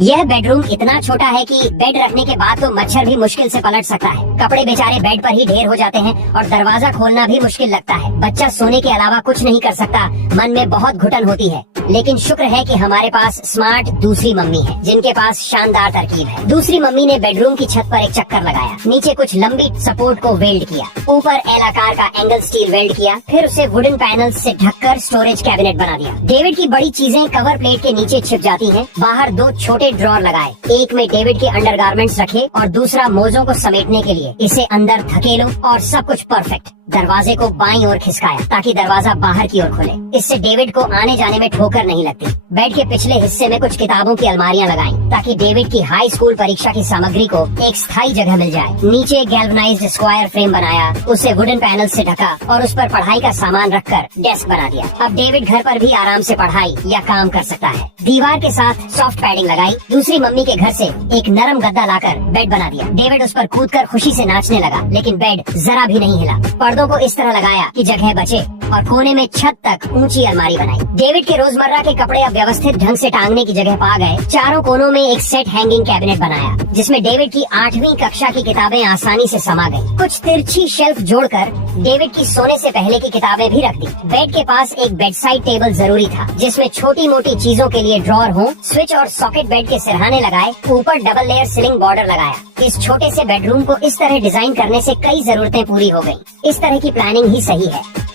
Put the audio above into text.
यह बेडरूम इतना छोटा है कि बेड रखने के बाद तो मच्छर भी मुश्किल से पलट सकता है। कपड़े बेचारे बेड पर ही ढेर हो जाते हैं और दरवाजा खोलना भी मुश्किल लगता है। बच्चा सोने के अलावा कुछ नहीं कर सकता, मन में बहुत घुटन होती है। लेकिन शुक्र है कि हमारे पास स्मार्ट दूसरी मम्मी है, जिनके पास शानदार तरकीब है। दूसरी मम्मी ने बेडरूम की छत पर एक चक्कर लगाया, नीचे कुछ लंबी सपोर्ट को वेल्ड किया, ऊपर एल आकार का एंगल स्टील वेल्ड किया, फिर उसे वुडन पैनल से ढककर स्टोरेज कैबिनेट बना दिया। डेविड की बड़ी चीजें कवर प्लेट के नीचे छिप जाती हैं। बाहर दो छोटे ड्रॉर लगाए, एक में डेविड के अंडरगारमेंट्स रखे और दूसरा मोजों को समेटने के लिए। इसे अंदर धकेलो और सब कुछ परफेक्ट। दरवाजे को बाईं ओर खिसकाया ताकि दरवाजा बाहर की ओर खुले। इससे डेविड को आने जाने में ठोकर नहीं लगती। बेड के पिछले हिस्से में कुछ किताबों की अलमारियां लगाई ताकि डेविड की हाई स्कूल परीक्षा की सामग्री को एक स्थायी जगह मिल जाए। नीचे गैल्वनाइज्ड स्क्वायर फ्रेम बनाया, उसे वुडन पैनल से ढका और उस पर पढ़ाई का सामान रखकर डेस्क बना दिया। अब डेविड घर पर भी आराम से पढ़ाई या काम कर सकता है। दीवार के साथ सॉफ्ट पैडिंग लगाई। दूसरी मम्मी के घर से एक नरम गद्दा लाकर बेड बना दिया। डेविड उस पर कूदकर खुशी से नाचने लगा, लेकिन बेड जरा भी नहीं हिला। पर्दों को इस तरह लगाया कि जगह बचे और कोने में छत तक ऊंची अलमारी बनाई। डेविड के रोजमर्रा के कपड़े अब व्यवस्थित ढंग से टांगने की जगह पा गए। चारों कोनों में एक सेट हैंगिंग कैबिनेट बनाया, जिसमें डेविड की 8वीं कक्षा की किताबें आसानी से समा गयी। कुछ तिरछी शेल्फ जोड़कर डेविड की सोने से पहले की किताबें भी रख दी। बेड के पास एक बेड साइड टेबल जरूरी था, जिसमें छोटी मोटी चीजों के लिए ड्रॉर हो। स्विच और सॉकेट बेड के सिरहाने लगाए, ऊपर डबल लेयर सीलिंग बॉर्डर लगाया। इस छोटे से बेडरूम को इस तरह डिजाइन करने से कई जरूरतें पूरी हो गयी। इस तरह की प्लानिंग ही सही है।